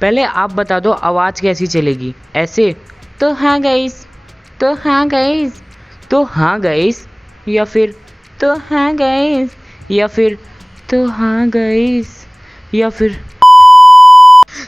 पहले आप बता दो आवाज़ कैसी चलेगी। ऐसे तो हाँ गाइस, तो हाँ गाइस, तो हाँ गाइस, या फिर तो हाँ गाइस, या फिर तो हाँ गाइस, या फिर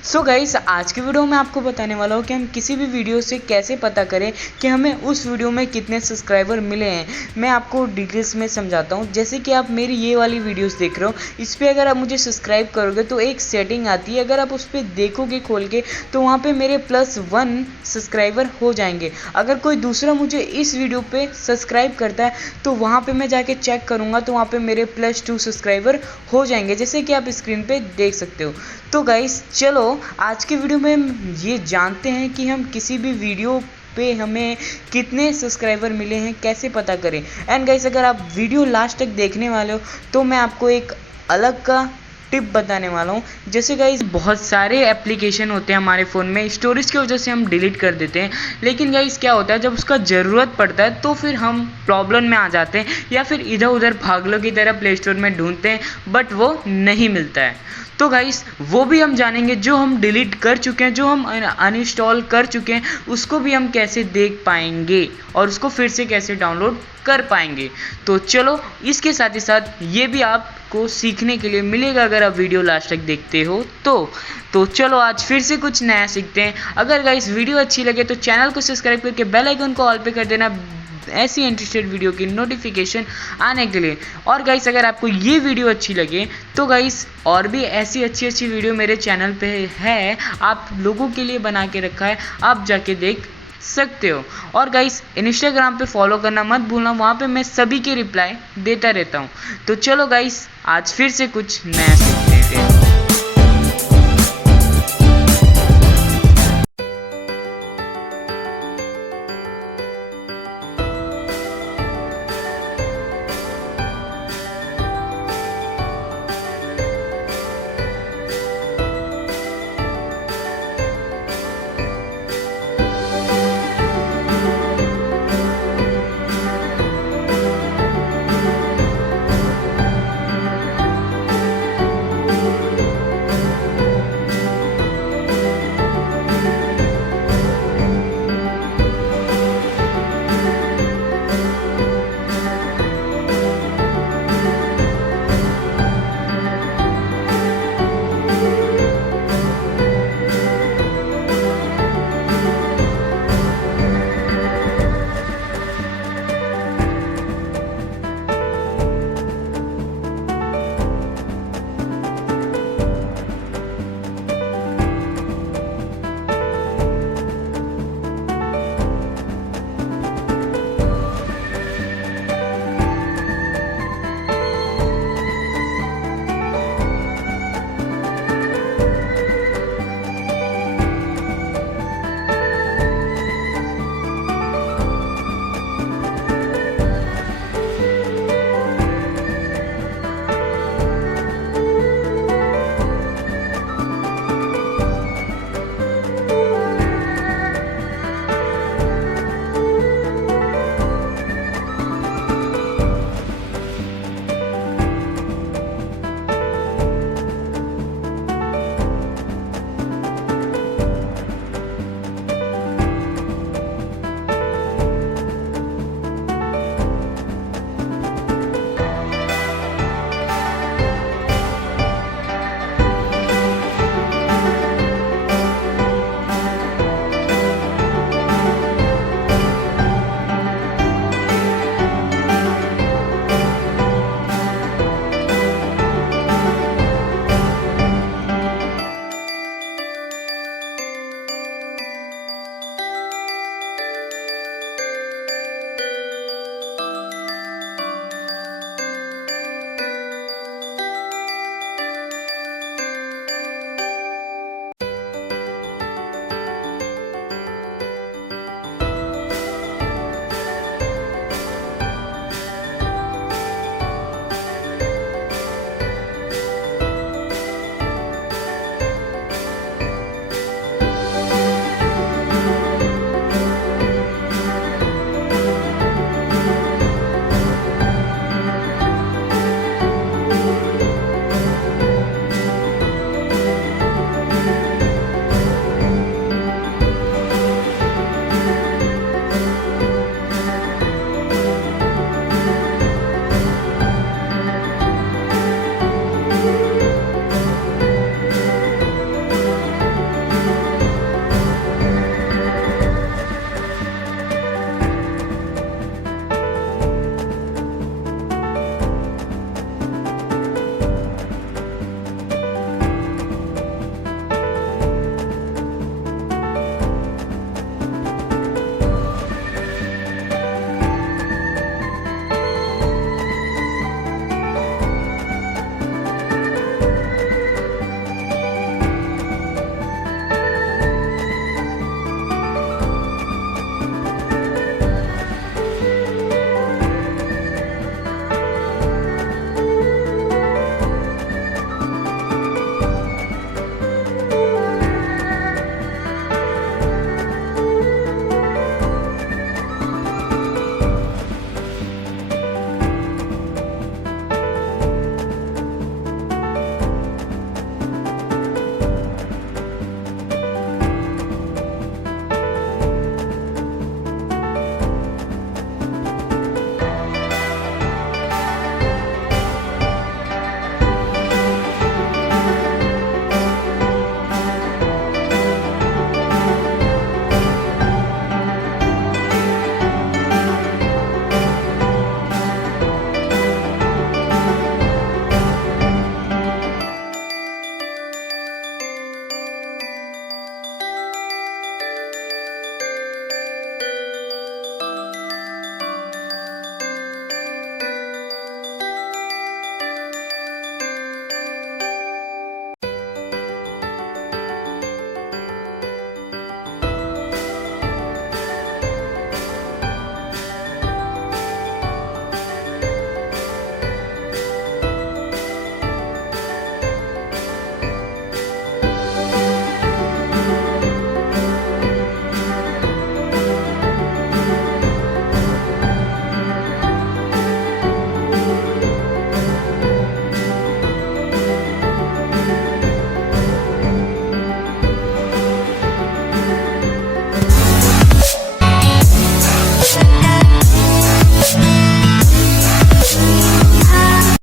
सो गाइस आज की वीडियो में आपको बताने वाला हूँ कि हम किसी भी वीडियो से कैसे पता करें कि हमें उस वीडियो में कितने सब्सक्राइबर मिले हैं। मैं आपको डिटेल्स में समझाता हूँ। जैसे कि आप मेरी ये वाली वीडियोस देख रहे हो, इस पर अगर आप मुझे सब्सक्राइब करोगे तो एक सेटिंग आती है, अगर आप उस पर देखोगे खोल के तो वहाँ पे मेरे +1 सब्सक्राइबर हो जाएंगे। अगर कोई दूसरा मुझे इस वीडियो पे सब्सक्राइब करता है तो वहाँ पे मैं जाके चेक करूँगा तो वहाँ पे मेरे +2 सब्सक्राइबर हो जाएंगे, जैसे कि आप स्क्रीन पे देख सकते हो। तो गाइस चलो आज के वीडियो में हम ये जानते हैं कि हम किसी भी वीडियो पे हमें कितने सब्सक्राइबर मिले हैं कैसे पता करें। एंड गाइस अगर आप वीडियो लास्ट तक देखने वाले हो तो मैं आपको एक अलग का टिप बताने वाला हूँ। जैसे गाइस बहुत सारे एप्लीकेशन होते हैं हमारे फ़ोन में, स्टोरेज की वजह से हम डिलीट कर देते हैं, लेकिन गाइस क्या होता है जब उसका ज़रूरत पड़ता है तो फिर हम प्रॉब्लम में आ जाते हैं या फिर इधर उधर भागलों की तरह प्ले स्टोर में ढूंढते हैं बट वो नहीं मिलता है। तो गाइस वो भी हम जानेंगे, जो हम डिलीट कर चुके हैं, जो हम अनइंस्टॉल कर चुके हैं, उसको भी हम कैसे देख पाएंगे और उसको फिर से कैसे डाउनलोड कर पाएंगे। तो चलो इसके साथ ही साथ ये भी आपको सीखने के लिए मिलेगा अगर आप वीडियो लास्ट तक देखते हो तो चलो आज फिर से कुछ नया सीखते हैं। अगर गाइस वीडियो अच्छी लगे तो चैनल को सब्सक्राइब करके बेल आइकन को ऑल पे कर देना ऐसी इंटरेस्टेड वीडियो की नोटिफिकेशन आने के लिए। और गाइस अगर आपको ये वीडियो अच्छी लगे तो गाइस और भी ऐसी अच्छी वीडियो मेरे चैनल पे है, आप लोगों के लिए बना के रखा है, आप जाके देख सकते हो। और गाइस इंस्टाग्राम पे फॉलो करना मत भूलना, वहाँ पे मैं सभी के रिप्लाई देता रहता हूँ। तो चलो गाइस आज फिर से कुछ नया सीखते हैं।